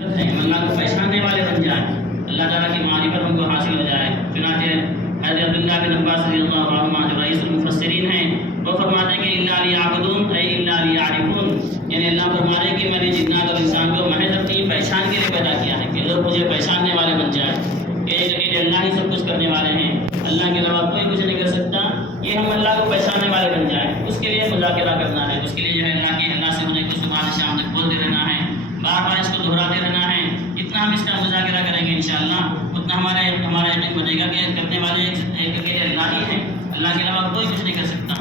ہے ہم اللہ کو پہچاننے والے بن جائیں، اللہ تعالیٰ کی معرفت ہم کو حاصل ہو جائے۔ چنانچہ حضرت عبداللہ بن عباس رضی اللہ عنہما جو رئیس المفسرین ہیں وہ فرماتے ہیں کہ الا لیعبدون اے الا لیعرفون، یعنی اللہ فرما رہے کہ میں نے جنات اور انسان کو محض اپنی پہچان کے لیے پیدا کیا ہے کہ لوگ مجھے پہچاننے والے بن جائیں کہ ایک اکیلے اللہ ہی سب کچھ کرنے والے ہیں، اللہ کے علاوہ کوئی کچھ نہیں کر سکتا، یہ ہم اللہ کو پہچاننے والے بن جائیں۔ اس کے لیے مذاکرہ کرنا ہے، اس کے لیے جو ہے اللہ سے ہونے کو صبح سے شام تک بولتے رہنا ہے، بار بار اس کو دہراتے رہنا ہے۔ جتنا ہم اس کا مذاکرہ کریں گے انشاءاللہ اتنا ہمارا یقین بنے گا کہ کرنے والے ایک اکیلے اللہ ہی ہیں، اللہ کے علاوہ کوئی کچھ نہیں کر سکتا۔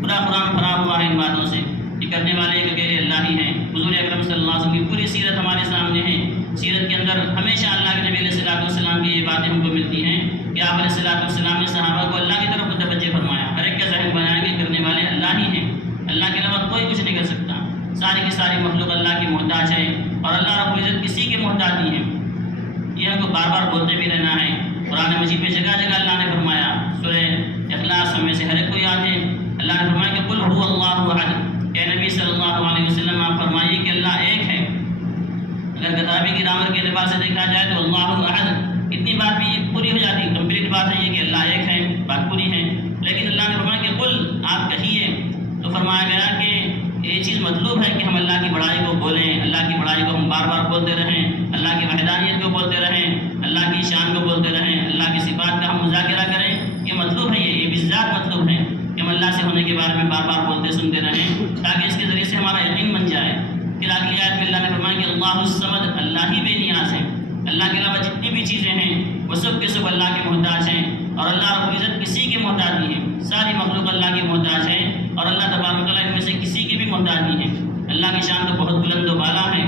پورا قرآن بھرا ہوا ہے ان باتوں سے کہ کرنے والے ایک اکیلے اللہ ہی ہیں۔ حضور اکرم صلی اللہ علیہ وسلم کی پوری سیرت ہمارے سامنے ہے، سیرت کے اندر ہمیشہ اللہ کے نبی علیہ الصلوۃ والسلام کی یہ باتیں ہم کو ملتی ہیں کہ آپ علیہ الصلوۃ والسلام نے صحابہ کو اللہ کی طرف متوجہ فرمایا، ہر ایک کا ذہن بنایا کہ کرنے والے اللہ ہی ہیں، اللہ کے علاوہ کوئی کچھ نہیں کر سکتا۔ ساری کی ساری مخلوق اللہ کی محتاج ہے اور اللہ رب العزت کسی کے محتاج نہیں ہے، یہ ہم کو بار بار بولتے بھی رہنا ہے۔ قرآن مجید میں جگہ جگہ اللہ نے فرمایا، سورہ اخلاص ہم میں سے ہر ایک کو یاد ہے، اللہ نے فرمایا کہ قل هو اللہ احد، اے نبی صلی اللہ علیہ وسلم آپ فرمائیے کہ اللہ ایک ہے۔ اگر کتابی گرامر کے اعتبار سے دیکھا جائے تو اللہ احد اتنی بات بھی پوری ہو جاتی، کمپلیٹ بات ہے یہ کہ اللہ ایک ہے، بات پوری ہے، لیکن اللہ نے فرمایا کہ قل آپ کہیے، تو فرمایا گیا کہ یہ چیز مطلوب ہے کہ ہم اللہ کی بڑائی کو بولیں، اللہ کی بڑائی کو ہم بار بار بولتے رہیں، اللہ کی وحدانیت کو بولتے رہیں، اللہ کی شان کو بولتے رہیں، اللہ کی صفات کا ہم مذاکرہ کریں، یہ مطلوب ہے، یہ بالذات مطلوب ہے کہ ہم اللہ سے ہونے کے بارے میں بار بار بولتے سنتے رہیں تاکہ اس کے ذریعے سے ہمارا یقین بن جائے۔ پھر اگلی آیت میں اللہ نے فرمایا کہ اللہ الصمد، اللہ ہی بے نیاز ہے، اللہ کے علاوہ جتنی بھی چیزیں ہیں وہ سب کے سب اللہ کے محتاج ہیں اور اللہ رب العزت کسی کے محتاج نہیں ہے، ساری مخلوق اللہ کے محتاج ہے اور اللہ تبارک و تعالیٰ ان میں سے کسی کے بھی محتاج نہیں ہے۔ اللہ کی شان تو بہت بلند و بالا ہے،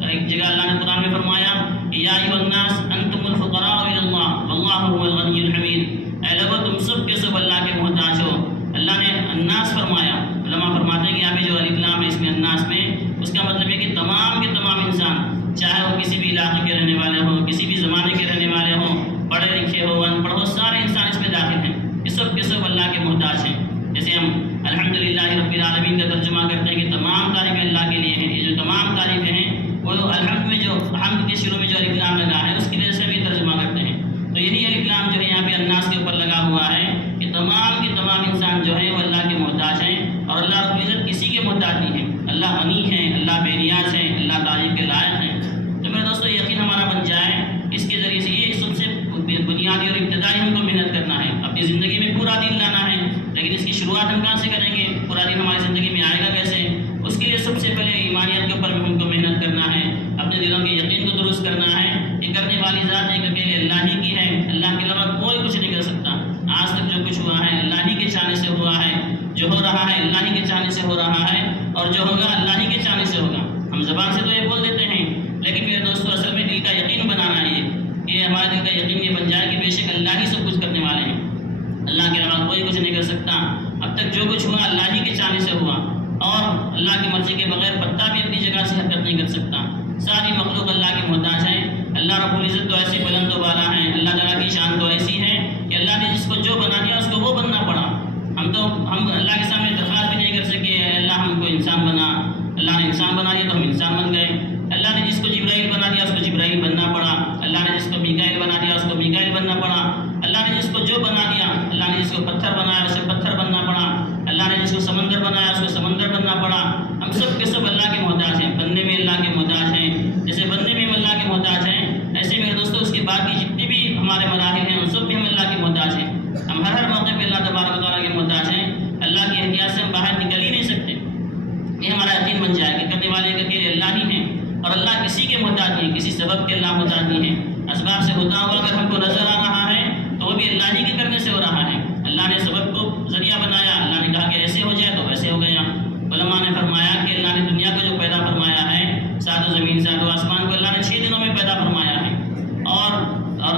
تو ایک جگہ اللہ نے قرآن میں فرمایا کہ یا ایھا الناس انتم الفقراء الی اللہ واللہ هو الغنی الحمید، اے لوگو تم سب کے سب اللہ کے محتاج ہو۔ اللہ نے الناس فرمایا، علماء فرماتے ہیں کہ یہاں پہ جو الف لام ہے اس میں الناس میں اس کا مطلب ہے کہ تمام کے تمام انسان، چاہے وہ کسی بھی علاقے کے رہنے والے ہوں، کسی بھی زمانے کے رہنے والے ہوں، پڑھے لکھے ہو ان پڑھ ہو، سارے انسان اس میں داخل ہیں، یہ سب کے سب اللہ کے محتاج ہیں۔ جیسے ہم الحمدللہ رب العالمین کا ترجمہ کرتے ہیں کہ تمام تعریفیں اللہ کے لیے ہیں، یہ جو تمام تعریفیں ہیں وہ الحمد میں جو حمد کے شروع میں جو الف لام لگا ہے اس کی وجہ سے بھی ترجمہ کرتے ہیں، تو یہی الف لام جو ہے یہاں پہ الناس کے اوپر لگا ہوا ہے کہ تمام کے تمام انسان جو ہے وہ اللہ کے محتاج ہیں اور اللہ رب العزت کسی کے محتاج نہیں ہے، اللہ غنی ہے، اللہ بے نیاز ہے، اللہ تعریف کے لائق ہیں۔ تو میرے دوستو یقین ہمارا بن جائے اس کے ذریعے سے، یہ سب سے بنیادی اور ابتدائی ہم کو محنت کرنا ہے، اپنی زندگی میں پورا دین لانا ہے، لیکن اس کی شروعات ہم کہاں سے کریں گے، پورا دین ہماری زندگی میں آئے گا کیسے؟ اس کے لیے سب سے پہلے ایمانیت کے اوپر ہم کو محنت کرنا ہے، اپنے دلوں کے یقین کو درست کرنا ہے کہ کرنے والی ذات ایک اکیلے اللہ ہی کی ہے، اللہ کے علاوہ کوئی کچھ نہیں کر سکتا۔ آج تک جو کچھ ہوا ہے اللہ ہی کے چاہنے سے ہوا ہے، جو ہو رہا ہے اللہ ہی کے چاہنے سے ہو رہا ہے اور جو ہوگا اللہ ہی کے چاہنے سے ہوگا۔ ہم زبان سے تو یہ بول دیتے ہیں لیکن میرے دوستو اصل میں دل کا یقین بنانا ہے، یہ ہمارے دل کا یقین یہ بن جائے کہ بے شک اللہ ہی سب کچھ کرنے والے ہیں، اللہ کے علاوہ کوئی کچھ نہیں کر سکتا۔ اب تک جو کچھ ہوا اللہ ہی کے چاہنے سے ہوا اور اللہ کی مرضی کے بغیر پتا بھی اپنی جگہ سے حرکت نہیں کر سکتا۔ ساری مخلوق اللہ کے محتاج ہے، اللہ رب العزت تو ایسے بلند و بالا ہیں، اللہ تعالیٰ کی شان تو ایسی ہے کہ اللہ نے جس کو جو بنا دیا اس کو وہ بننا پڑا۔ ہم اللہ کے سامنے درخواست بھی نہیں کر سکے اللہ ہم کو انسان بنا، اللہ نے انسان بنا دیا تو ہم انسان بن گئے۔ اللہ نے جس کو جبرائیل بنا دیا اس کو جبرائیل بننا پڑا، اللہ نے جس کو میکائیل بنا دیا اس کو میکائیل بننا پڑا، اللہ نے جس کو جو بنا دیا، اللہ نے جس کو پتھر بنایا اسے پتھر بننا پڑا، اللہ نے جس کو سمندر بنایا اس کو سمندر بننا پڑا۔ ہم سب کے سب اللہ کے محتاج ہیں، بننے میں اللہ کے محتاج ہیں، جیسے بننے میں ہم اللہ کے محتاج ہیں ایسے میرے دوستوں اس کے بعد کی جتنی بھی ہمارے مراحل ہیں ان سب میں ہم اللہ کے محتاج ہیں۔ ہم ہر موقع پہ اللہ تبارک و تعالیٰ کے محتاج ہیں، اللہ کی احتیاط سے ہم باہر نکل ہی نہیں سکتے۔ یہ ہمارا یقین بن جائے کہ کرنے والے ایک اکیلے اللہ ہی ہیں اور اللہ کسی کے محتاج نہیں، کسی سبب کے اللہ محتاج نہیں ہے۔ اسباب سے ہوتا ہوا اگر ہم کو نظر آ رہا ہے تو وہ بھی اللہ ہی کے کرنے سے ہو رہا ہے، اللہ نے سبب کو ذریعہ بنایا، اللہ نے کہا کہ ایسے ہو جائے تو ویسے ہو گیا۔ علماء نے فرمایا کہ اللہ نے دنیا کو جو پیدا فرمایا ہے، سات و زمین سات و آسمان کو اللہ نے 6 دنوں میں پیدا فرمایا ہے، اور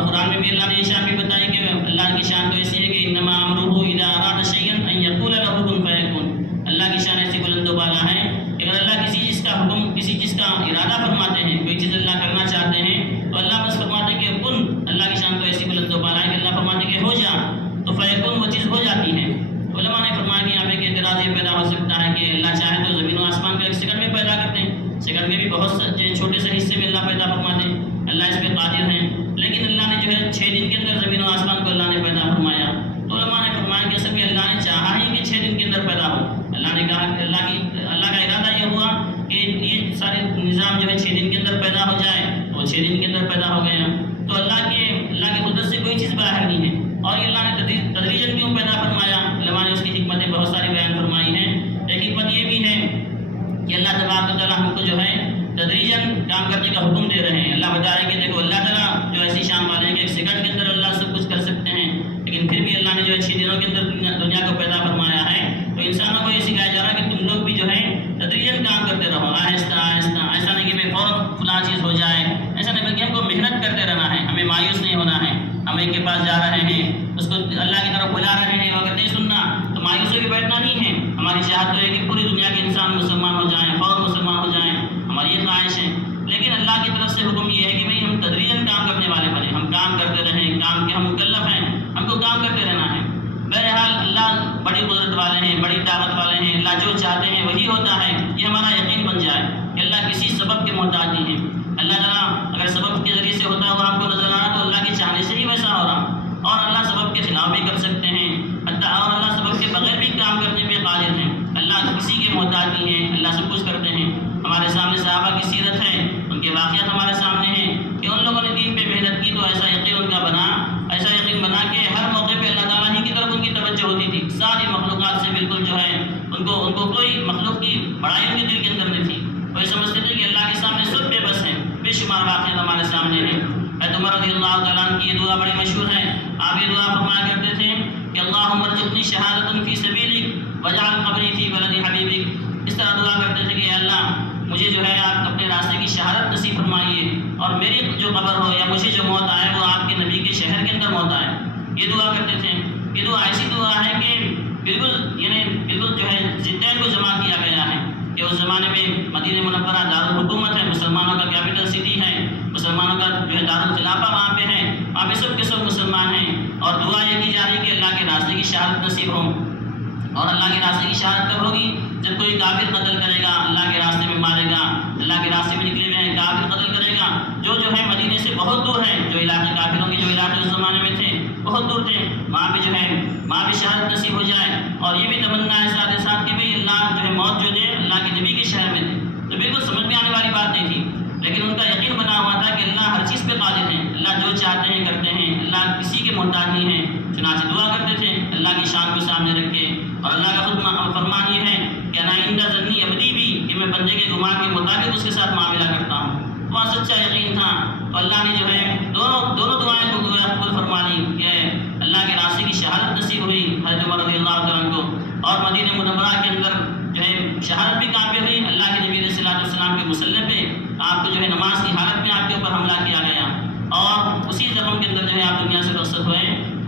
قرآن میں بھی اللہ نے یہ شان بھی بتائی کہ اللہ کی شان تو ایسی ہے کہ انما امرہ اذا اراد شیئا ان یقول له کن فیکون۔ اللہ کی شان ایسی بلند و بالا ہے کہ اگر اللہ کسی چیز کا حکم، کسی چیز کا ارادہ فرماتے ہیں، کوئی چیز اللہ کرنا چاہتے ہیں تو اللہ بس فرماتے ہیں کہ کن، اللہ کی شان تو ایسی بلند و بالا ہے کہ اللہ فرماتے ہیں کہ ہو جا، تو فیکون وہ چیز ہو جاتی ہے۔ علماء نے قادر ہیں، لیکن اللہ نے جو ہے 6 دن کے اندر زمین و آسمان کو اللہ نے پیدا فرمایا۔ تو علماء نے فرمایا کہ اصل میں اللہ نے چاہا ہی کہ 6 دن کے اندر پیدا ہو۔ اللہ نے کہا کہ اللہ کا ارادہ یہ ہوا کہ یہ سارے نظام جو ہے 6 دن کے اندر پیدا ہو جائے، تو وہ 6 دن کے اندر پیدا ہو گیا۔ تو اللہ کے قدرت سے کوئی چیز باہر نہیں ہے، اور یہ اللہ نے تدریجاً کیوں پیدا فرمایا؟ علماء نے اس کی حکمتیں بہت ساری بیان فرمائی ہیں۔ ایک حکمت یہ بھی ہے کہ اللہ تبارک و تعالیٰ ہم کو جو ہے تدریجاً کام کرنے کا حکم دے رہے ہیں۔ اللہ بتا رہے ہیں کہ دیکھو اللہ تعالیٰ جو ایسی شان والے ہیں کہ 1 سیکنڈ کے اندر اللہ سب کچھ کر سکتے ہیں، لیکن پھر بھی اللہ نے جو ہے 6 دنوں کے اندر دنیا کو پیدا فرمایا ہے۔ تو انسانوں کو یہ سکھایا جا رہا ہے کہ تم لوگ بھی جو ہے تدریجاً کام کرتے رہو، آہستہ آہستہ۔ ایسا نہیں کہ فوراً فلاں چیز ہو جائے، ایسا نہیں بلکہ ہم کو محنت کرتے رہنا ہے، ہمیں مایوس نہیں ہونا ہے۔ ہم ایک کے پاس جا رہے ہیں، اس کو اللہ کی طرف بلا رہے ہیں، اگر نہیں سننا تو مایوس ہو کے بیٹھنا نہیں ہے۔ ہماری چاہت تو ہے کہ پوری دنیا کے انسان مسلمان ہو جائیں، فوراً مسلمان ہو جائیں، ہماری یہ خواہش ہے۔ لیکن اللہ کی طرف سے حکم یہ ہے کہ بھئی ہم تدریجاً کام کرنے والے بنیں، ہم کام کرتے رہیں، کام کے ہم مکلف ہیں، ہم کو کام کرتے رہنا ہے۔ بہرحال اللہ بڑی قدرت والے ہیں، بڑی طاقت والے ہیں، اللہ جو چاہتے ہیں وہی ہوتا ہے، یہ ہمارا یقین بن جائے کہ اللہ کسی سبب کے محتاج نہیں ہے۔ اللہ تعالیٰ اگر سبب کے ذریعے سے ہوتا ہوا آپ کو نظر آ رہا تو اللہ کے چاہنے سے ہی ویسا ہو رہا، اور اللہ سبب کے خلاف بھی کر سکتے ہیں، اور اللہ سبب کے بغیر بھی کام کرنے پہ قادر ہیں۔ اللہ کسی کے محتاج نہیں ہے، اللہ سب کچھ کرتے ہیں۔ ہمارے سامنے صحابہ کی سیرت ہے، ان کے واقعات ہمارے سامنے ہیں کہ ان لوگوں نے دین پہ محنت کی تو ایسا یقین ان کا بنا، ایسا یقین بنا کہ ہر موقع پہ اللہ تعالیٰ ہی کی طرف ان کی توجہ ہوتی تھی۔ ساری مخلوقات سے بالکل جو ہے ان کو کوئی مخلوق کی بڑائی ان کے دل کے اندر نہیں تھی۔ وہ یہ سمجھتے تھے کہ اللہ کے سامنے سب بے بس ہیں۔ بے شمار واقعات ہمارے سامنے ہیں۔ حضرت عمر رضی اللہ تعالیٰ عنہ کی یہ دعا بڑی مشہور ہے۔ آپ یہ دعا فرمایا کرتے تھے کہ اللہم ارزقنی شہادۃ فی سبیلک واجعل قبری فی بلد حبیبک۔ اس طرح دعا کرتے تھے کہ اے اللہ مجھے جو ہے آپ اپنے راستے کی شہادت نصیب فرمائیے، اور میری جو قبر ہو یا مجھے جو موت آئے وہ آپ کے نبی کے شہر کے اندر موت آئے۔ یہ دعا کرتے تھے۔ یہ دعا ایسی دعا ہے کہ بالکل جو ہے ضدین کو جمع کیا گیا ہے کہ اس زمانے میں مدینہ منورہ دارالحکومت ہے، مسلمانوں کا کیپٹل سٹی ہے، مسلمانوں کا جو ہے دارالخلافہ وہاں پہ ہے، وہاں پہ سب کے سب مسلمان ہیں، اور دعا یہ کی جا رہی ہے کہ اللہ کے راستے کی شہادت نصیب ہو۔ اور اللہ کے راستے کی شہادت کب ہوگی؟ جب کوئی کافر قتل کرے گا، اللہ کے راستے میں مارے گا، اللہ کے راستے میں نکلے ہوئے ہیں کافر قتل کرے گا، جو ہے مدینے سے بہت دور ہیں، جو علاقے کافروں کے جو علاقے اس زمانے میں تھے بہت دور تھے، وہاں پہ جو ہے وہاں پہ شہادت نصیب ہو جائے۔ اور یہ بھی تمنا ہے ساتھ ساتھ کہ بھئی اللہ جو ہے موت جو دے اللہ کے نبی کے شہر میں دے۔ تو بالکل سمجھ میں آنے والی بات نہیں تھی، لیکن ان کا یقین بنا ہوا تھا کہ اللہ ہر چیز پہ قادر ہیں، اللہ جو چاہتے ہیں کرتے ہیں، اللہ کسی کے محتاج نہیں ہے۔ چنانچہ دعا کرتے تھے اللہ کی شان کو سامنے رکھ کے، اور اللہ کا خود فرمان یہ ہے کہ انا عند ظنی عبدی بھی، کہ میں بندے کے گمان کے مطابق اس کے ساتھ معاملہ کرتا ہوں۔ وہاں سچا یقین تھا، تو اللہ نے جو ہے دونوں دعائیں کو قبول فرما لی کہ اللہ کے راستے کی شہادت نصیب ہوئی حضرت عمر رضی اللہ تعالیٰ عنہ کو، اور مدینہ منورہ کے اندر جو ہے شہادت بھی کام پہ ہوئی۔ اللہ کے نبی علیہ الصلوۃ والسلام کے مسلح پہ آپ کو جو ہے نماز کی حالت میں آپ کے اوپر حملہ کیا گیا، اور اسی زخم کے اندر جو ہے آپ دنیا سے رخصت ہوئے۔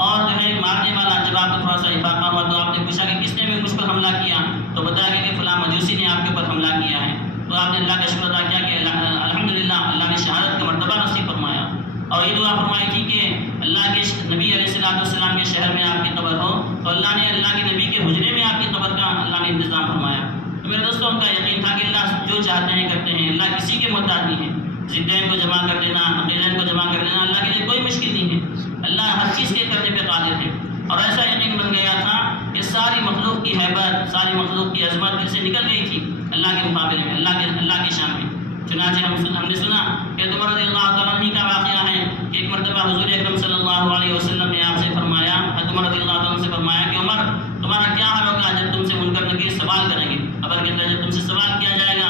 اور جو ہے مارنے والا جب آپ کو تھوڑا سا افاقہ ہوا تو آپ نے پوچھا کہ کس نے بھی مجھ پر حملہ کیا، تو بتایا گیا کہ فلاں مجوسی نے آپ کے اوپر حملہ کیا ہے۔ تو آپ نے اللہ کا شکر ادا کیا کہ الحمدللہ اللہ نے شہادت کا مرتبہ نصیب فرمایا، اور یہ دعا فرمائی تھی کہ اللہ کے نبی علیہ الصلوۃ والسلام کے شہر میں آپ کی قبر ہو، تو اللہ نے اللہ کے نبی کے حجرے میں آپ کی قبر کا اللہ نے انتظام فرمایا۔ تو میرے دوستوں ان کا یقین تھا کہ اللہ جو چاہتے ہیں کرتے ہیں، اللہ کسی کے محتاج نہیں ہے۔ ضدین کو جمع کر دینا، عقیدین کو جمع کر دینا اللہ کے لیے کوئی مشکل نہیں ہے، اللہ ہر چیز کے کرنے پہ قادر ہے۔ اور ایسا یقین بن گیا تھا کہ ساری مخلوق کی ہیبت، ساری مخلوق کی عظمت دل سے نکل گئی تھی اللہ کے مقابلے میں، اللہ کے شان میں۔ چنانچہ ہم نے سنا کہ عمر رضی اللہ تعالیٰ عنہ کا واقعہ ہے کہ ایک مرتبہ حضور اکرم صلی اللہ علیہ وسلم نے آپ سے فرمایا، عمر رضی اللہ تعالیٰ عنہ سے فرمایا کہ عمر تمہارا کیا حال ہوگا جب تم سے منکر نکیر سوال کریں گے، قبر کے اندر جب تم سے سوال کیا جائے گا،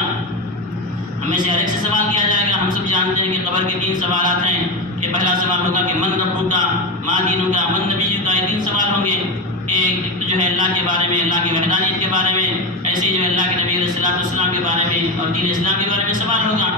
ہمیں سے ہر ایک سے سوال کیا جائے گا۔ ہم سب جانتے ہیں کہ قبر کے 3 سوالات ہیں، کہ پہلا سوال ہوگا کہ من ربک کا، ما دینک کا، من نبیک کا، یہ 3 سوال ہوں گے۔ ایک تو جو ہے اللہ کے بارے میں، اللہ کی وحدانیت کے بارے میں، ایسے جو ہے اللہ کے نبی علیہ الصلوۃ والسلام کے بارے میں اور دین اسلام کے بارے میں سوال ہوگا۔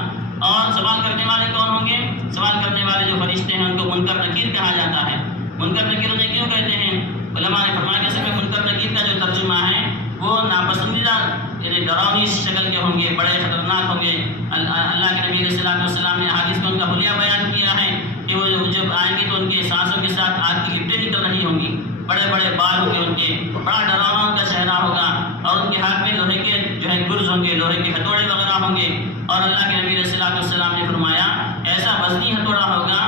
اور سوال کرنے والے کون ہوں گے؟ سوال کرنے والے جو فرشتے ہیں ان کو منکر نکیر کہا جاتا ہے۔ منکر نکیر انہیں کیوں کہتے ہیں؟ علماء نے فرمایا کہ اصل میں منکر نکیر کا جو ترجمہ ہے وہ ناپسندیدہ، یعنی ڈراؤنی شکل کے ہوں گے، بڑے خطرناک ہوں گے۔ اللہ کے نبی علیہ الصلوۃ والسلام نے حدیث میں ان کا حلیہ بیان کیا ہے کہ وہ جب آئیں گے تو ان کے سانسوں کے ساتھ آگ کی لپٹیں نکل رہی ہوں گی، بڑے بڑے بال ہوں گے ان کے، بڑا ڈراؤنا ان کا چہرہ ہوگا، اور ان کے ہاتھ میں لوہے کے جو ہے گرز ہوں گے، لوہے کے ہتھوڑے وغیرہ ہوں گے۔ اور اللہ کے نبی علیہ الصلوۃ والسلام نے فرمایا ایسا وزنی ہتھوڑا ہوگا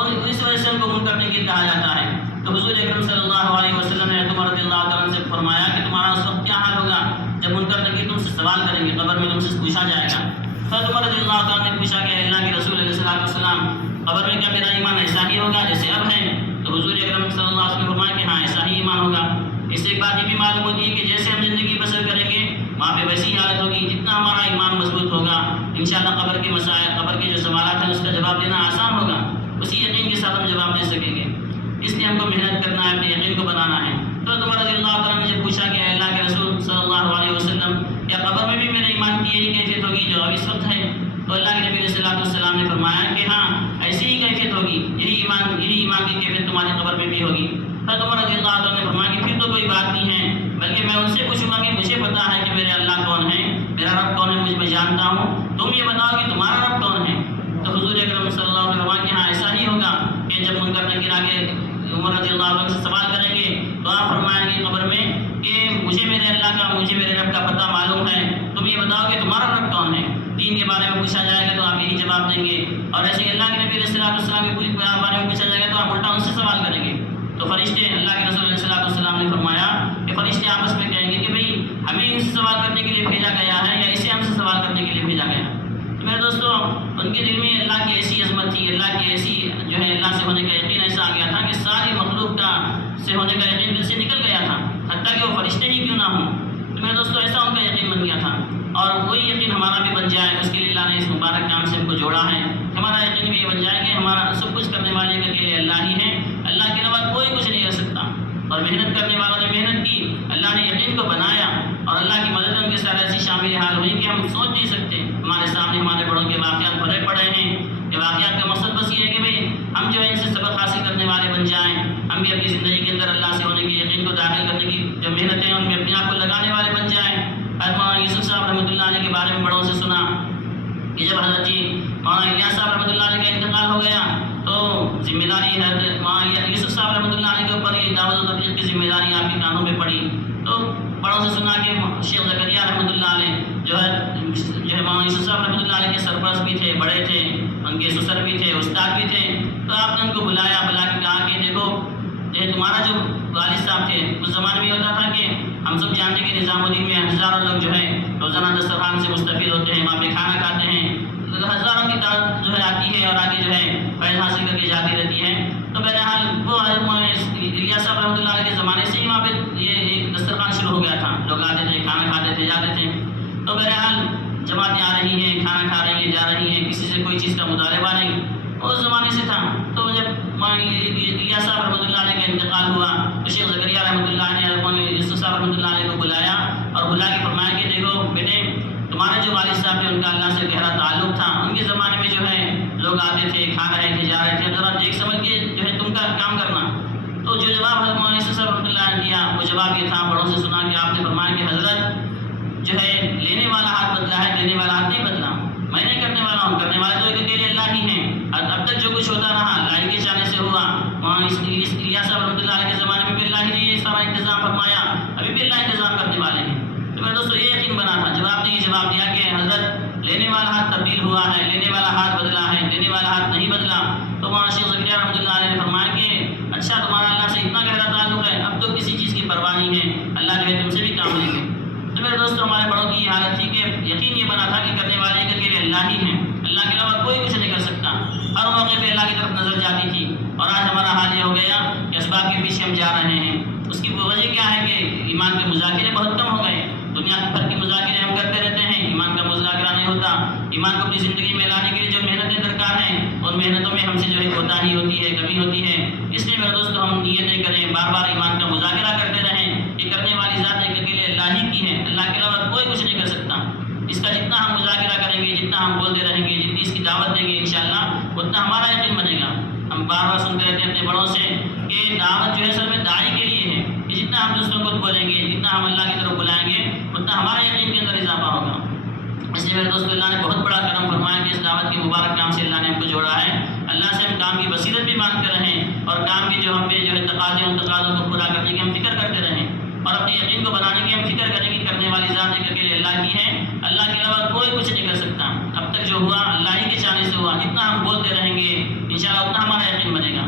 اس وجہ سے ان کو منکر نکیر کہا جاتا ہے۔ تو حضور اکرم صلی اللہ علیہ وسلم نے عمر رضی اللہ تعالیٰ عنہ سے فرمایا کہ تمہارا اس وقت کیا حال ہوگا جب منکر نکیر تم سے سوال کریں گے، قبر میں تم سے پوچھا جائے گا۔ حضرت عمر رضی اللہ تعالیٰ نے پوچھا کہ اللہ کے رسول علیہ السلام قبر میں کیا میرا ایمان ایسا ہی ہوگا جیسے اب ہے؟ تو حضور اکرم صلی اللہ علیہ وسلم نے فرمایا کہ ہاں ایسا ہی ایمان ہوگا۔ اس سے ایک بات یہ بھی معلوم ہوتی ہے کہ جیسے ہم زندگی بسر کریں گے وہاں پہ ویسی حالت ہوگی، جتنا ہمارا ایمان مضبوط ہوگا انشاءاللہ قبر کے مسائل، قبر کے جو سوالات ہیں اس کا جواب دینا آسان ہوگا، اسی یقین کے ساتھ ہم جواب دے سکیں گے۔ اس لیے ہم کو محنت کرنا ہے، اپنے یقین کو بنانا ہے۔ تو عمر رضی اللہ تعالیٰ نے جب پوچھا کہ اللہ کے رسول صلی اللہ علیہ وسلم کیا قبر میں بھی میرے ایمان کی یہی کیفیت ہوگی جو اب اس وقت ہے؟ تو اللہ کے نبی صلی اللہ علیہ وسلم نے فرمایا کہ ہاں ایسی ہی کیفیت ہوگی، یہی ایمان کی کیفیت تمہاری قبر میں بھی ہوگی۔ حضرت عمر رضی اللہ عنہ نے فرمایا کہ پھر تو کوئی بات نہیں ہے، بلکہ میں ان سے پوچھوں گا کہ مجھے پتا ہے کہ میرے اللہ کون ہے، میرا رب کون ہے، میں جانتا ہوں، تم یہ بتاؤ کہ تمہارا رب کون ہے؟ تو حضور اکرم صلی اللہ علیہ وسلم نے فرمایا کہ ہاں ایسا ہی ہوگا کہ جب منکر نکیر آگے عمر رضی اللہ عنہ سے سوال کریں گے تو آپ فرمائیں گے قبر میں کہ مجھے میرے اللہ کا، مجھے میرے رب کا پتہ معلوم ہے، تم یہ بتاؤ کہ تمہارا رب کون ہے۔ دین کے بارے میں پوچھا جائے گا تو آپ یہی جواب دیں گے، اور ایسے ہی اللہ کے نبی علیہ السلام کے بارے میں پوچھا جائے گا تو آپ الٹا ان سے سوال کریں گے۔ تو فرشتے، اللہ کے رسول علیہ السلام نے فرمایا کہ فرشتے آپس میں کہیں گے کہ بھئی ہمیں ان سے سوال کرنے کے لیے بھیجا گیا ہے یا اسے ہم سے سوال کرنے کے لیے بھیجا گیا ہے؟ تو میرے دوستوں، ان کے دل میں اللہ کی ایسی عظمت تھی، اللہ کی ایسی جو ہے اللہ سے ہونے کا یقین ایسا آ گیا تھا کہ ساری مخلوق کا سے ہونے کا یقین دل سے نکل گیا تھا، حتیٰ کہ وہ فرشتے ہی کیوں نہ ہوں۔ تو میرے دوستوں، ایسا ان کا یقین بن گیا تھا، اور وہی یقین ہمارا بھی بن جائے، اس کے لیے اللہ نے اس مبارک کام سے ہم کو جوڑا ہے۔ ہمارا یقین بھی یہ بن جائے کہ ہمارا سب کچھ کرنے والے کے اکیلے اللہ ہی ہے، اللہ کے علاوہ کوئی کچھ نہیں کر سکتا، اور محنت کرنے والوں نے محنت کی، اللہ نے یقین کو بنایا، اور اللہ کی مدد ان کے ساتھ ایسی شامل حال ہوئی کہ ہم سوچ نہیں سکتے۔ ہمارے سامنے ہمارے بڑوں کے واقعات بھرے پڑے ہیں۔ یہ واقعات کا مقصد بس یہ ہے کہ بھئی ہم جو ہے ان سے سبق حاصل کرنے والے بن جائیں، ہم بھی اپنی زندگی کے اندر اللہ سے ہونے کے یقین کو داخل کرنے کی جو محنتیں ہیں ان میں اپنے آپ کو لگانے والے بن جائیں۔ مولانا یوسف صاحب رحمۃ اللہ علیہ کے بارے میں بڑوں سے سنا کہ جب حضرت جی مولانا الیاس صاحب رحمۃ اللہ علیہ کا انتقال ہو گیا تو ذمہ داری حضرت مولانا یوسف صاحب رحمۃ اللہ علیہ کے اوپر یہ دعوت و تبلیغ کی ذمہ داری آپ کے کانوں پہ پڑی۔ تو بڑوں سے سنا کہ شیخ زکریا رحمۃ اللہ علیہ جو ہے مولانا یوسف صاحب رحمۃ اللہ علیہ کے سرپرست بھی تھے، بڑے تھے، ان کے سسر بھی تھے، استاد بھی تھے۔ تو آپ نے ان کو بلا کے کہا کہ دیکھو یہ تمہارا جو والد صاحب تھے، اس زمانے میں ہوتا تھا کہ ہم سب جانتے کہ نظام الدین میں ہزاروں لوگ جو ہے روزانہ دسترخوان سے مستفید ہوتے ہیں، وہاں پہ کھانا کھاتے ہیں، ہزاروں کی تعداد جو ہے آتی ہے اور آگے جو ہے فیض حاصل کر کے جاتی رہتی ہے۔ تو بہرحال وہ الیاس صاحب رحمۃ اللہ علیہ کے زمانے سے ہی وہاں پہ یہ ایک دسترخوان شروع ہو گیا تھا، لوگ آتے تھے، کھانا کھاتے تھے، جاتے تھے۔ تو بہرحال جماعتیں آ رہی ہیں، کھانا کھا رہی ہیں، جا رہی ہیں، کسی سے کوئی چیز کا مطالبہ نہیں، اس زمانے سے تھا۔ تو جب الیاس صاحب رحمۃ اللہ علیہ کا انتقال ہوا تو شیخ زکریا رحمۃ اللہ علیہ یوسف صاحب رحمۃ اللہ علیہ کو بلایا اور بلا کے فرمایا کہ دیکھو بیٹے، تمہارے جو والد صاحب تھے ان کا اللہ سے گہرا تعلق تھا، ان کے زمانے میں جو ہے لوگ آتے تھے، کھا رہے تھے، جا رہے تھے، ذرا دیکھ سمجھ کے جو ہے تم کا کام کرنا۔ تو جو جواب حضرت مولانا یوسف صاحب رحمۃ اللہ نے دیا وہ جواب یہ تھا، بڑوں سے سنا کہ آپ نے فرمایا کہ حضرت جو ہے لینے والا ہاتھ بدلا ہے، دینے والا ہاتھ نہیں بدلا، میں نہیں کرنے والا ہوں، کرنے والے تو ایک اکیلے اللہ ہی ہیں۔ اب تک جو کچھ ہوتا رہا اللہ کے چاہنے سے ہوا، وہاں الیاس صاحب رحمۃ اللہ علیہ کے زمانے میں بھی اللہ نے یہ سارا انتظام فرمایا، ابھی بھی اللہ انتظام کرنے والے ہیں۔ تو میرے دوستوں یہ یقین بنا تھا جب آپ نے یہ جواب دیا کہ حضرت لینے والا ہاتھ تبدیل ہوا ہے، لینے والا ہاتھ بدلا ہے، دینے والا ہاتھ نہیں بدلا۔ تو مولانا شیخ زکریا رحمۃ اللہ علیہ نے فرمایا کہ اچھا تمہارا اللہ سے اتنا گہرا تعلق ہے، اب تو کسی چیز کی پرواہ نہیں ہے، اللہ جو ہے تم سے بھی کام لیں گے۔ تو میرے دوستوں ہمارے بڑوں کی یہ حالت تھی کہ یقین یہ بنا تھا کہ کرنے والے کے اکیلے اللہ ہی ہیں، اللہ کے علاوہ کوئی کچھ نہیں کر سکتا، ہر موقع پہ اللہ کی طرف نظر جاتی تھی۔ اور آج ہمارا حال یہ ہو گیا کہ اسباب کے پیچھے ہم جا رہے ہیں، اس کی وجہ کیا ہے کہ ایمان کے مذاکرے بہت کم ہو گئے، دنیا بھر کے مذاکرے ہم کرتے رہتے ہیں، ایمان کا مذاکرہ نہیں ہوتا۔ ایمان کو اپنی زندگی میں لانے کے لیے جو محنتیں درکار ہیں ان محنتوں میں ہم سے جو ہے کوتاہی ہوتی ہے، کمی ہوتی ہے۔ اس لیے میرے دوستوں ہم نیتیں کریں، بار بار ایمان کا مذاکرہ کرتے رہیں کہ کرنے والی ذات ایک اکیلے اللہ ہی کی ہے، اللہ کے علاوہ کوئی کچھ نہیں کر سکتا۔ اس کا جتنا ہم مذاکرہ کریں گے، جتنا ہم بولتے رہیں گے، جتنی اس کی دعوت دیں گے انشاءاللہ اتنا ہمارا یقین بنے گا۔ ہم بار بار سنتے رہتے ہیں اپنے بڑوں سے کہ دعوت جو ہے اصل میں داعی کے لیے ہے، کہ جتنا ہم دوسروں کو بولیں گے، جتنا ہم اللہ کی طرف بلائیں گے اتنا ہمارے یقین کے اندر اضافہ ہوگا۔ اس لیے میرے دوستوں اللہ نے بہت بڑا کرم فرمایا کہ اس دعوت کے مبارک کام سے اللہ نے ہم کو جوڑا ہے۔ اللہ سے ہم کام کی بصیرت بھی مانگتے رہیں اور کام کے جو ہم پہ جو ہے تقاضے ان تقاضوں کو پورا کرنے کی ہم فکر کرتے رہیں اور اپنے یقین کو بنانے کی ہم فکر کریں کہ کرنے والی ذات ایک اکیلے اللہ کی ہے، اللہ کے علاوہ کوئی کچھ نہیں کر سکتا۔ اب تک جو ہوا اللہ ہی کے چاہنے سے ہوا، جتنا ہم بولتے رہیں گے انشاءاللہ اتنا ہمارا یقین بنے گا۔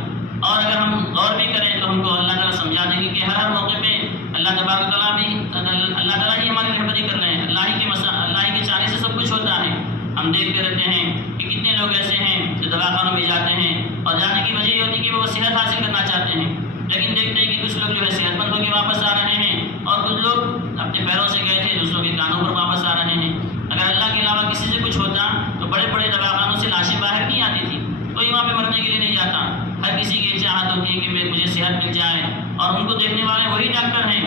اور اگر ہم غور بھی کریں تو ہم کو اللہ تعالیٰ سمجھا دیں گے کہ ہر موقع پہ اللہ تبارک و تعالیٰ ہی ہماری رہبری کر رہے ہیں، اللہ ہی کے چاہنے سے سب کچھ ہوتا ہے۔ ہم دیکھتے رہتے ہیں کہ کتنے لوگ ایسے ہیں جو دواخانوں میں جاتے ہیں اور جانے کی وجہ یہ ہوتی ہے کہ وہ صحت حاصل کرنا چاہتے ہیں، لیکن دیکھتے ہیں کہ کچھ لوگ جو ہے صحت مند ہو کے واپس آ رہے ہیں اور کچھ لوگ اپنے پیروں سے گئے تھے دوسروں کے کانوں پر واپس آ رہے ہیں۔ اگر اللہ کے علاوہ کسی سے کچھ ہوتا تو بڑے بڑے دواخانوں سے لاشیں باہر نہیں آتی تھی، کوئی وہاں پہ مرنے کے لیے نہیں جاتا۔ ہر کسی کی چاہت ہوتی ہے کہ مجھے صحت مل جائے، اور ان کو دیکھنے والے وہی ڈاکٹر ہیں،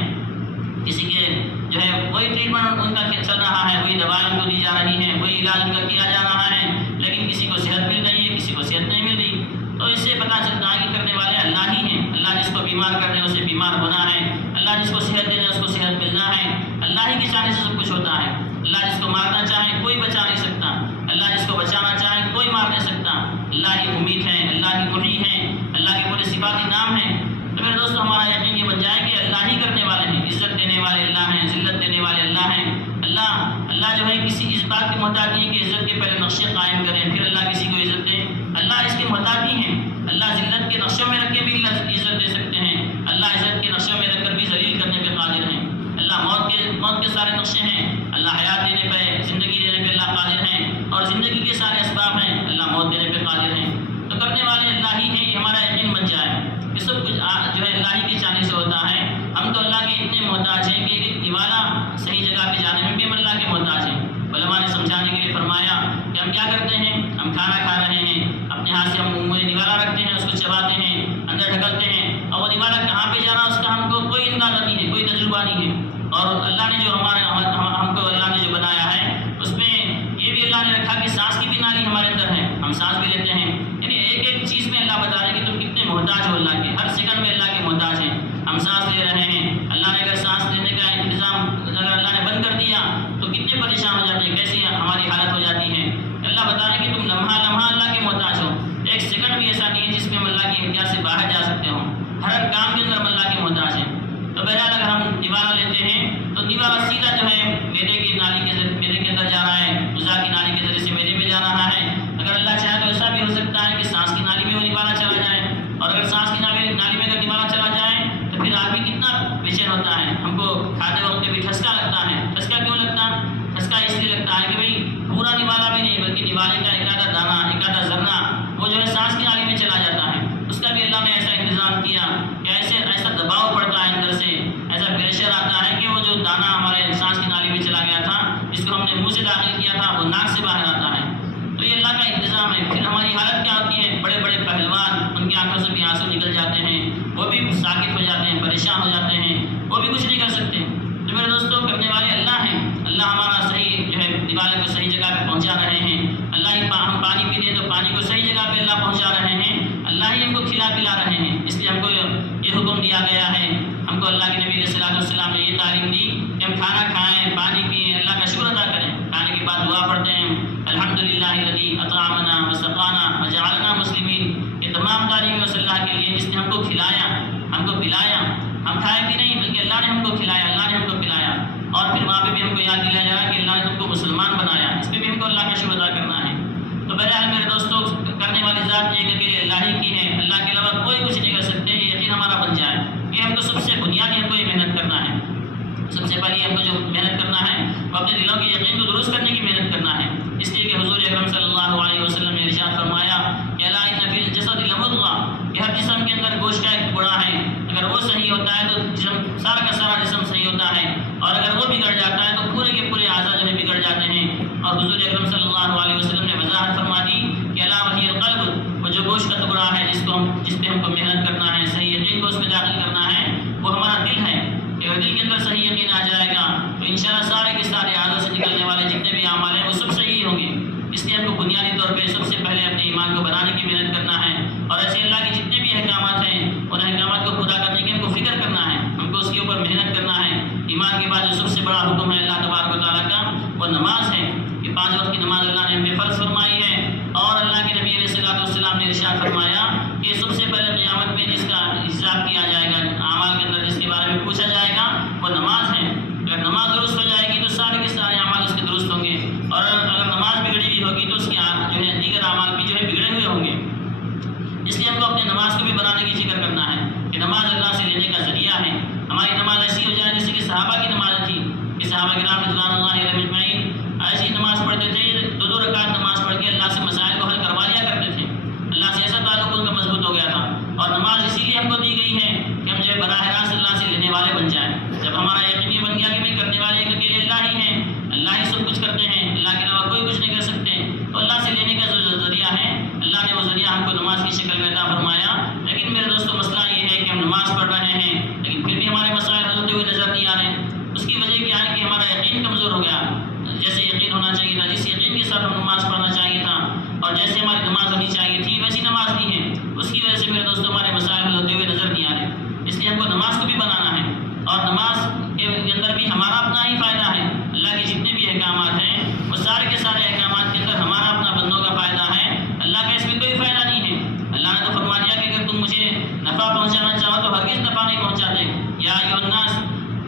کسی کے جو ہے وہی ٹریٹمنٹ ان کا چل رہا ہے، وہی دوائیں ان کو دی جا رہی ہیں، وہی علاج ان کا کیا جا رہا ہے، لیکن کسی کو صحت مل رہی ہے، کسی کو صحت نہیں مل رہی۔ تو اس سے پتہ چلتا ہے کہ کرنے والے اللہ ہی ہیں۔ اللہ جس کو بیمار کر دے اسے بیمار ہونا ہے، اللہ جس کو صحت دے دے اس کو صحت ملنا ہے، اللہ ہی کی چاہنے سے سب کچھ ہوتا ہے۔ اللہ جس کو مارنا چاہے کوئی بچا نہیں سکتا، اللہ جس کو بچانا چاہے کوئی مار نہیں سکتا۔ اللہ ہی امید ہے، اللہ ہی محیی ہے، اللہ کے پورے صفاتی نام ہیں۔ تو میرے دوستو ہمارا یقین یہ بن جائے کہ اللہ ہی کرنے والے ہیں، عزت دینے والے اللہ ہیں، ذلت دینے والے اللہ ہیں۔ اللہ جو ہے کسی اس بات کی محتاج نہیں کہ عزت کے پہلے نقشے قائم کریں پھر اللہ کسی کو عزت دے، اللہ اس کے محتاج نہیں ہے۔ اللہ ذلت کے نقشوں میں رکھ کے بھی عزت دے سکتے ہیں، اللہ عزت کے نقشوں میں رکھ کر بھی ذلیل کرنے پہ قادر ہیں۔ اللہ موت کے سارے نقشے ہیں، اللہ حیات دینے پہ، زندگی دینے پہ اللہ قادر ہیں، اور زندگی کے سارے اسباب ہیں، اللہ موت دینے پہ قادر ہیں۔ تو کرنے والے اللہ ہی ہیں، یہ ہمارا یقین بن جائے۔ یہ سب کچھ جو ہے اللہ ہی کی چاہنے سے ہوتا ہے۔ ہم تو اللہ کے اتنے محتاج ہیں کہ ایک نوالا صحیح جگہ پہ جانے میں بھی ہم اللہ کے محتاج ہیں۔ علماء نے سمجھانے کے لیے فرمایا کہ ہم کیا کرتے ہیں، ہم کھانا کھا رہے ہیں، اپنے ہاتھ سے ہم منہ میں نوالا رکھتے ہیں، اس کو چباتے ہیں، اندر ڈھکلتے ہیں، اور وہ نوالا کہاں پہ جانا اس کا ہم کو کوئی اندازہ نہیں ہے، کوئی تجربہ نہیں ہے۔ اور اللہ نے جو ہم کو اللہ نے جو بنایا ہے اس میں یہ بھی اللہ نے رکھا کہ سانس کی بھی نالی ہمارے اندر ہے، ہم سانس بھی لیتے ہیں۔ یعنی ایک ایک چیز میں اللہ بتا رہے ہیں کہ تم کتنے محتاج ہو اللہ کے، ہر سیکنڈ میں اللہ کے محتاج ہیں۔ ہم سانس لے رہے ہیں، اللہ نے اگر سانس لینے کا انتظام اگر اللہ نے بند کر دیا تو کتنے پریشان ہو جاتے ہیں، کیسی ہماری حالت ہو جاتی ہے۔ اللہ بتا رہے ہیں کہ تم لمحہ لمحہ اللہ کے محتاج ہو، ایک سیکنڈ بھی ایسا نہیں ہے جس میں ہم اللہ کی اختیار سے باہر جا سکتے ہوں، ہر کام کے اندر ہم اللہ کے محتاج ہیں۔ تو بہرحال اگر ہم نوالا لیتے ہیں تو نوالا سیدھا جو ہے میدے کے اندر جا رہا ہے، غذا کی نالی کے ذریعے سے میدے میں جا رہا ہے۔ اگر اللہ چاہے تو ایسا بھی ہو سکتا ہے کہ سانس کی نالی میں وہ نوالا چلا جائے، اور اگر سانس کی نالی میں اگر نوالا چلا جائے تو پھر آدمی کتنا بے چین ہوتا ہے۔ ہم کو کھاتے وقت بھی ٹھسکا لگتا ہے۔ ٹھسکا کیوں لگتا ہے؟ ٹھسکا اس لیے لگتا ہے کہ بھئی پورا نوالا بھی نہیں بلکہ نوالے کا ایک آدھا دانہ، ایک آدھا ذرہ وہ جو ہے سانس کی نالی میں چلا جاتا ہے۔ اس کا بھی اللہ نے ایسا انتظام کیا کہ ایسا دباؤ پڑتا ہے اندر سے، ایسا پریشر آتا ہے کہ وہ جو دانہ ہمارے سانس کی نالی میں چلا گیا تھا جس کو ہم نے منہ سے داخل کیا تھا وہ ناک سے باہر آتا ہے۔ تو یہ اللہ کا انتظام ہے۔ پھر ہماری حالت کیا ہوتی ہے، بڑے بڑے پہلوان ان کی آنکھوں سے بھی آنسو نکل جاتے ہیں، وہ بھی ساکت ہو جاتے ہیں، پریشان ہو جاتے ہیں، وہ بھی کچھ نہیں کر سکتے۔ تو میرے دوستوں کرنے والے اللہ ہیں، اللہ ہمارا صحیح جو ہے نوالے کو صحیح جگہ پہ پہنچا رہے ہیں۔ اللہ ہی ہم پانی پیتے تو پانی کو صحیح جگہ پہ اللہ پہنچا رہے ہیں، اللہ ہی ہم کو کھلا پلا رہے ہیں۔ اس لیے ہم کو یہ حکم دیا گیا ہے، ہم کو اللہ کے نبی علیہ السلام نے یہ تعلیم دی کہ ہم کھانا کھائیں، پانی پئیں، اللہ کا شکر ادا کریں، کھانے کے بعد دعا پڑھتے ہیں الحمدللہ الذی اطعمنا وسقانا وجعلنا مسلمین۔ یہ تمام تعریفیں اس اللہ کے لیے جس نے ہم کو کھلایا، ہم کو پلایا، ہم کھائے بھی نہیں بلکہ اللہ نے ہم کو کھلایا، اللہ نے ہم کو پلایا، اور پھر وہاں پہ بھی ہم کو یاد دلایا جا رہا ہے کہ اللہ نے تم کو مسلمان بنایا، اس پہ بھی ہم کو اللہ کا شکر ادا کرنا ہے۔ تو بہرحال میرے دوستوں کرنے والی ذات ایک اکیلے اللہ ہی کی ہے، اللہ کے علاوہ کوئی کچھ نہیں کر سکتے۔ یہ یقین ہمارا بن جائے کہ ہم کو سب سے بنیادی ہم کو یہ محنت کرنا ہے، سب سے پہلے ہم کو جو محنت کرنا ہے وہ اپنے دلوں کے یقین کو درست کرنے کی محنت کرنا ہے۔ اس لیے کہ حضور اکرم صلی اللہ علیہ وسلم نے ارشاد فرمایا کہ الا ان فی الجسد لمضغہ، کہ ہر جسم کے اندر گوشت کا ایک ٹکڑا ہے، اگر وہ صحیح ہوتا ہے تو جسم سارا کا سارا جسم صحیح ہوتا ہے، اور اگر وہ بگڑ جاتا ہے تو پورے کے پورے اعضاء جو ہے بگڑ جاتے ہیں۔ اور حضور اکرم صلی اللہ علیہ وسلم نے وضاحت فرما دی کہ الا وہی القلب، وہ جو گوشت کا ٹکڑا ہے جس پہ ہم کو محنت کرنا ہے، صحیح یقین کو اس میں داخل کرنا ہے، وہ ہمارا دل ہے۔ اگر دل کے اندر صحیح یقین آ جائے گا تو انشاءاللہ سارے کے سارے اعضاء سے نکلنے والے جتنے بھی اعمال ہیں وہ سب صحیح ہوں گے۔ اس لیے ہم کو بنیادی طور پہ سب سے پہلے اپنے ایمان کو بنانے کی محنت کرنا ہے، اور ایسے اللہ کے جتنے بھی احکامات ہیں ان احکامات کو پورا کرنے کی ہم کو فکر کرنا ہے، ہم کو اس کے اوپر محنت کرنا ہے۔ ایمان کے بعد جو سب سے بڑا حکم ہے اللہ تبارک و تعالیٰ کا وہ نماز ہے، کہ 5 وقت کی نماز اللہ نے ہم پہ فرض فرمائی ہے، اور اللہ کے نبی علیہ السلام نے ارشاد فرمایا کہ سب سے پہلے قیامت میں جس کا حساب کیا جائے گا، اعمال کے اندر جس کے بارے میں پوچھا جائے گا وہ نماز ہے۔ اگر نماز درست ہو جائے گی تو سارے کے سارے اعمال اس کے درست ہوں گے، اور اگر نماز بگڑی ہوئی ہوگی تو اس کے جو ہے دیگر اعمال بھی جو ہے بگڑے ہوئے ہوں گے۔ صحابہ کرام رضوان اللہ علیہم اجمعین ایسی نماز پڑھتے تھے، 2 رکعت نماز پڑھ کے اللہ سے مسائل کو حل کروا لیا کرتے تھے، اللہ سے ایسا تعلق ان کا مضبوط ہو گیا تھا۔ اور نماز اسی لیے ہم کو دی گئی ہے کہ ہم جو ہے براہ راست اللہ سے لینے والے بن جائیں۔ جب ہمارا یقین بن گیا کہ میں کرنے والے ایک اکیلے اللہ ہی ہیں، اللہ ہی سب کچھ کرتے ہیں، اللہ کے علاوہ کوئی کچھ نہیں کر سکتے، تو اللہ سے لینے کا جو ذریعہ ہے اللہ نے وہ ذریعہ ہم کو نماز کی شکل میں عطا فرمایا۔ لیکن میرے دوستوں مسئلہ یہ ہے کہ ہم نماز پڑھ رہے ہیں لیکن پھر بھی ہمارے مسائل حل ہوتے ہوئے نظر نہیں آ رہے۔ اس کی وجہ کیا ہے کہ ہمارا یقین کمزور ہو گیا، جیسے یقین ہونا چاہیے تھا، جس یقین کے ساتھ ہم نماز پڑھنا چاہیے تھا اور جیسے ہماری نماز ہونی چاہیے تھی ویسی نماز نہیں ہے، اس کی وجہ سے میرے دوستوں ہمارے مسائل حل ہوتے ہوئے نظر نہیں آ رہے۔ اس لیے ہم کو نماز کو بھی بنانا ہے اور نماز کے اندر بھی ہمارا اپنا ہی فائدہ ہے۔ اللہ کے جتنے بھی احکامات ہیں وہ سارے کے سارے احکامات کے اندر ہمارا اپنا بندوں کا فائدہ ہے، اللہ کا اس میں کوئی فائدہ نہیں ہے۔ اللہ نے تو فرما دیا کہ اگر تم مجھے نفع پہنچانا چاہو تو ہرگز نفع نہیں پہنچاتے۔ یا ایھا الناس،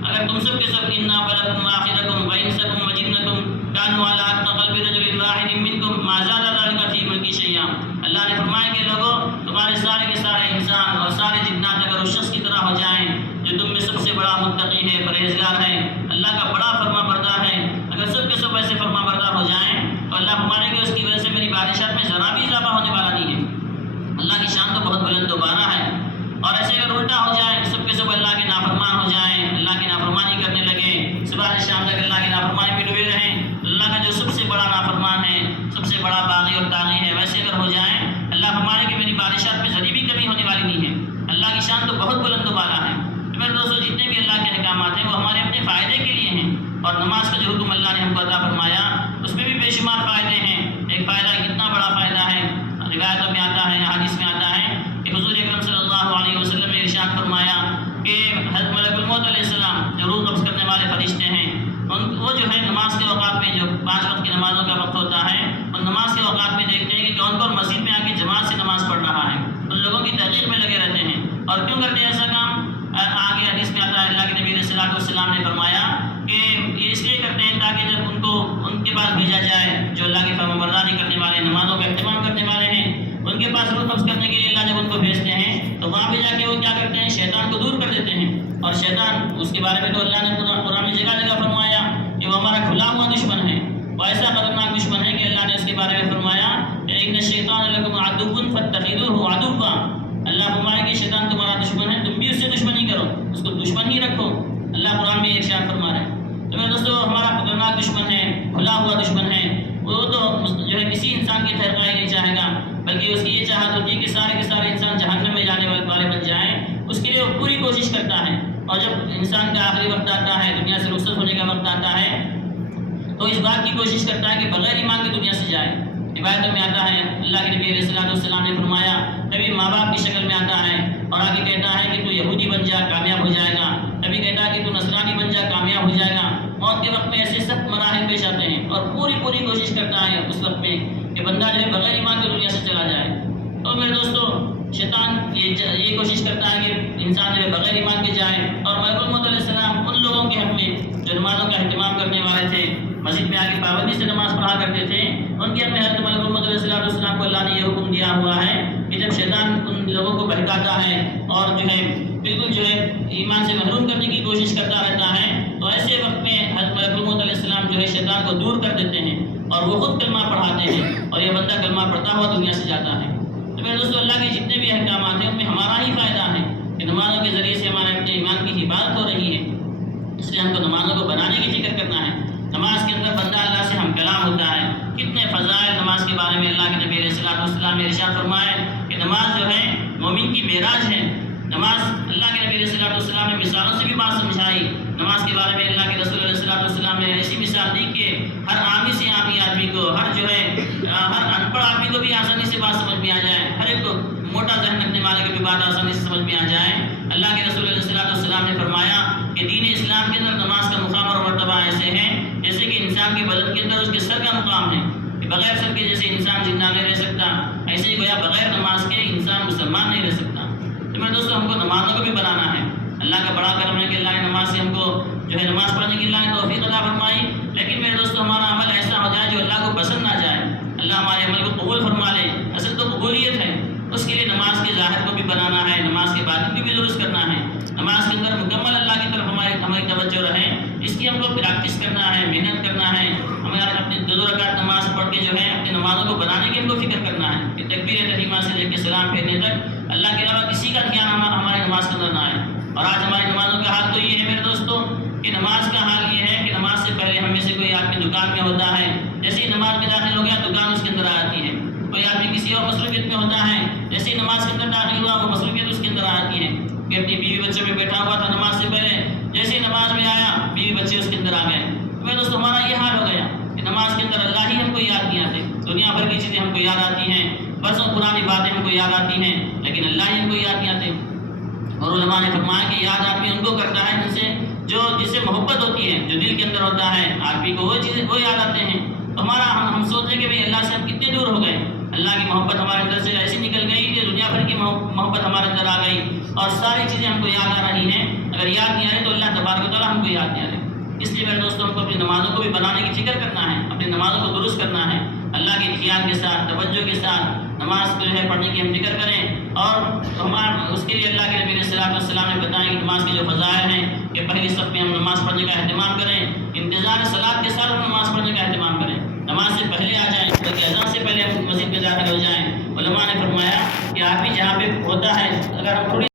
اگر تم سب کے سب انا بلکم آخرکم وانسکم وجنکم کانوا علی اتقى قلب رجل واحد منکم ما زاد ذلك فی ملکی شیئا، اللہ نے فرمایا کہ لوگوں تمہارے سارے کے سارے انسان اور سارے جنات اگر اس شخص کی طرح ہو جائیں جو تم میں سب سے بڑا متقی ہے، پرہیزگار ہے، اللہ کا بڑا فرما بردار ہے، اگر سب کے سب ایسے فرما بردار ہو جائیں تو اللہ فرمائے کہ اس کی وجہ سے میری بارشات میں ذرا بھی اضافہ ہونے والا نہیں ہے۔ اللہ کی شان تو بہت بلند و بالا ہے، اور ایسے اگر الٹا ہو جائے سب کے سب اللہ کے نافرمان ہو جائیں، اللہ کی نافرمانی کرنے لگے، صبح سے شام تک اللہ کی نافرمانی میں ڈوبے رہیں، اللہ کا جو سب سے بڑا نافرمان ہے، سب سے بڑا باغی اور طاغی ہے، ویسے اگر ہو جائیں اللہ فرمائے کہ میری بارشات میں ذری بھی کمی ہونے والی نہیں ہے۔ اللہ کی شان تو بہت بلند و بالا ہے۔ تو میرے دوستوں جتنے بھی اللہ کے احکامات ہیں وہ ہمارے اپنے فائدے کے لیے ہیں، اور نماز کا جو حکم اللہ نے ہم کو عطا فرمایا اس میں بھی بے شمار فائدے ہیں۔ ایک فائدہ کتنا بڑا فائدہ ہے، روایتوں میں آتا ہے، حدیث میں آتا ہے کہ حضور اکرم صلی اللہ علیہ وسلم نے ارشاد فرمایا کہ حضرت ملک الموت علیہ السلام جو روح قبض کرنے والے فرشتے ہیں وہ جو ہے نماز کے اوقات میں، جو 5 وقت کی نمازوں کا وقت ہوتا ہے، اور نماز کے اوقات میں دیکھتے ہیں کہ کون کون مسجد میں آ کے جماعت سے نماز پڑھ رہا ہے، ان لوگوں کی تحقیق میں لگے رہتے ہیں۔ اور کیوں کرتے ہیں ایسا کام؟ آگے حدیث میں آتا ہے اللہ کے نبی علیہ الصلوۃ والسلام نے فرمایا کہ یہ اس لیے کرتے ہیں تاکہ جب ان کے پاس بھیجا جائے جو اللہ کی فرمانبرداری کرنے والے، نمازوں کا اہتمام کرنے والے ہیں، ان کے پاس روح قبض کرنے کے لیے اللہ جب ان کو بھیجتے ہیں تو وہاں پہ جا کے وہ کیا کرتے ہیں، شیطان کو دور کر دیتے ہیں۔ اور شیطان اس کے بارے میں تو اللہ نے قرآن میں جگہ جگہ فرمایا کہ وہ ہمارا کھلا ہوا دشمن ہے، وہ ایسا خطرناک دشمن ہے کہ اللہ نے اس کے بارے میں فرمایا ان الشیطان لکم عدو فاتخذوہ عدوا، اللہ فرمایا کہ شیطان تمہارا دشمن ہے، تم بھی اس سے دشمنی کرو، اس کو دشمن ہی رکھو، اللہ قرآن میں ارشاد فرما رہا ہے۔ تو میرے دوستو ہمارا خطرناک دشمن ہے، کھلا ہوا دشمن ہے، وہ تو جو ہے کسی انسان کی خیرخواہی نہیں چاہے گا، بلکہ اس کی یہ چاہت ہوتی ہے کہ سارے کے سارے انسان جہنم میں جانے والے بن جائیں، اس کے لیے وہ پوری کوشش کرتا ہے۔ اور جب انسان کا آخری وقت آتا ہے، دنیا سے رخصت ہونے کا وقت آتا ہے، تو اس بات کی کوشش کرتا ہے کہ بغیر ایمان کے دنیا سے جائے۔ روایتوں میں آتا ہے اللہ کے نبی علیہ الصلوۃ والسلام نے فرمایا کبھی ماں باپ کی شکل میں آتا ہے اور آگے کہتا ہے کہ تو یہودی بن جا کامیاب ہو جائے گا، کبھی کہتا ہے کہ تو نصرانی بن جا کامیاب ہو جائے گا۔ موت کے وقت میں ایسے سخت مراحل پیش آتے ہیں اور پوری کوشش کرتا ہے اس وقت میں کہ بندہ جو ہے بغیر ایمان کے دنیا سے چلا جائے۔ تو میرے دوستو شیطان یہ کوشش کرتا ہے کہ انسان جو ہے بغیر ایمان کے جائے، اور ملک الموت علیہ السلام ان لوگوں کے حق میں جو نمازوں کا اہتمام کرنے والے تھے، مسجد میں آ کے پابندی سے نماز پڑھا کرتے تھے، ان کے اپنے حضرت ملک الموت علیہ السلام کو اللہ نے یہ حکم دیا ہوا ہے کہ جب شیطان ان لوگوں کو بہکاتا ہے اور جو ہے بالکل جو ہے ایمان سے محروم کرنے کی کوشش کرتا رہتا ہے، تو ایسے وقت میں حضرت ملک الموت علیہ السلام جو ہے شیطان کو دور کر دیتے ہیں اور وہ خود کلمہ پڑھاتے ہیں، اور یہ بندہ کلمہ پڑھتا ہوا دنیا سے جاتا ہے۔ تو میرے دوستو اللہ کے جتنے بھی احکامات ہیں ان میں ہمارا ہی فائدہ ہے کہ نمازوں کے ذریعے سے ہمارے اپنے ایمان کی حفاظت ہو رہی ہے، اس لیے ہم کو نمازوں کو بنانے کی فکر کرنا ہے۔ نماز کے اندر بندہ اللہ سے ہم کلام ہوتا ہے، کتنے فضائل نماز کے بارے میں اللہ کے نبی علیہ الصلوۃ والسلام نے ارشاد فرمایا کہ نماز جو ہے مومن کی معراج ہے۔ نماز اللہ کے نبی علیہ الصلوۃ والسلام نے مثالوں سے بھی بات سمجھائی۔ نماز کے بارے میں اللہ کے رسول علیہ الصلوۃ والسلام نے ایسی مثال دی کہ ہر عامی سے عامی آدمی کو، ہر جو ہے ہر ان پڑھ آدمی کو بھی آسانی سے بات سمجھ میں آ جائے، ہر ایک کو موٹا ذہن رکھنے والے کو بھی بات آسانی سے سمجھ میں آ جائے۔ اللہ کے رسول علیہ الصلوۃ والسلام نے فرمایا کہ دین اسلام کے اندر نماز کا مقام اور مرتبہ ایسے ہیں جیسے کہ انسان کے بدن کے اندر اس کے سر کا مقام ہے، کہ بغیر سر کے جیسے انسان زندہ نہیں رہ سکتا، ایسے ہی گویا بغیر نماز کے انسان مسلمان نہیں رہ سکتا۔ تو میرے دوستوں ہم کو نمازوں کو بھی بنانا ہے۔ اللہ کا بڑا کرم ہے کہ اللہ نے نماز سے ہم کو جو ہے نماز پڑھنے کی اللہ نے توفیق عطا فرمائی، لیکن میرے دوستوں ہمارا عمل ایسا ہو جائے جو اللہ کو پسند نہ جائے، اللہ ہمارے عمل کو قبول فرما لے۔ اصل تو قبولیت ہے، اس کے لیے نماز کے ظاہر کو بھی بنانا ہے، نماز کے باطن کو بھی درست کرنا ہے، نماز کے اندر مکمل اللہ کی طرف ہماری توجہ رہے، اس کی ہم کو پریکٹس کرنا ہے، محنت کرنا ہے. ہمیں اپنی 2 رکعت نماز پڑھ کے جو ہے اپنی نمازوں کو بنانے کی ہم کو فکر کرنا ہے کہ تکبیر تحریمہ سے لے کے سلام پھیرنے تک اللہ کے علاوہ کسی کا دھیان ہماری نماز کے اندر نہ آئے. اور آج ہماری نمازوں کا حال تو یہ ہے میرے دوستوں کہ نماز کا حال یہ ہے کہ نماز سے پہلے ہم میں سے کوئی آدمی دکان میں ہوتا ہے، جیسے ہی نماز میں داخل ہو گیا دکان اس کے اندر آتی ہے. کوئی آدمی کسی اور مصروفیت میں ہوتا ہے، جیسے ہی نماز کے اندر داخل ہوا وہ مصروفیت اس کے اندر آتی ہے. کہ اپنی بیوی بچوں میں بیٹھا ہوا تھا نماز سے پہلے، جیسے ہی نماز میں آیا بیوی بچے اس کے اندر آ گئے. میرے دوستوں ہمارا یہ حال ہو گیا کہ نماز کے اندر اللہ ہی ہم کو یاد نہیں آتے. دنیا بھر کی چیزیں ہم کو یاد آتی ہیں، برسوں پرانی باتیں ہم کو یاد آتی ہیں، لیکن اللہ ہی ہم کو یاد نہیں آتے. اور علماء نے فرمایا کہ یاد آدمی ان کو کرتا ہے جس سے محبت ہوتی ہے، جو دل کے اندر ہوتا ہے آدمی کو وہ چیزیں وہ یاد آتے ہیں. تو ہم سوچیں کہ بھئی اللہ سے ہم کتنے دور ہو گئے. اللہ کی محبت ہمارے اندر سے ایسی نکل گئی کہ دنیا بھر کی محبت ہمارے اندر آ گئی اور ساری چیزیں ہم کو یاد آ رہی ہیں. اگر یاد نہیں آ رہی تو اللہ تبارک و تعالیٰ ہم کو یاد نہیں آ رہے. اس لیے میرے دوستوں ہم کو اپنی نمازوں کو بھی بنانے کی فکر کرنا ہے، اپنی نمازوں کو درست کرنا ہے. اللہ کے خیال کے ساتھ، توجہ کے ساتھ نماز کو جو ہے پڑھنے کی ہم فکر کریں. اور اس کے لیے اللہ کے نبی علیہ السلام نے بتایا کہ نماز کے جو فضائل ہیں کہ پہلی صف میں ہم نماز پڑھنے کا اہتمام کریں، انتظار صلاۃ کے ساتھ ہم نماز پڑھنے کا اہتمام کریں. نماز سے پہلے آ جائیں بلکہ اذان سے پہلے ہم مسجد میں داخل ہو جائیں. علماء نے فرمایا کہ آدمی جہاں پہ ہوتا ہے اگر ہم تھوڑی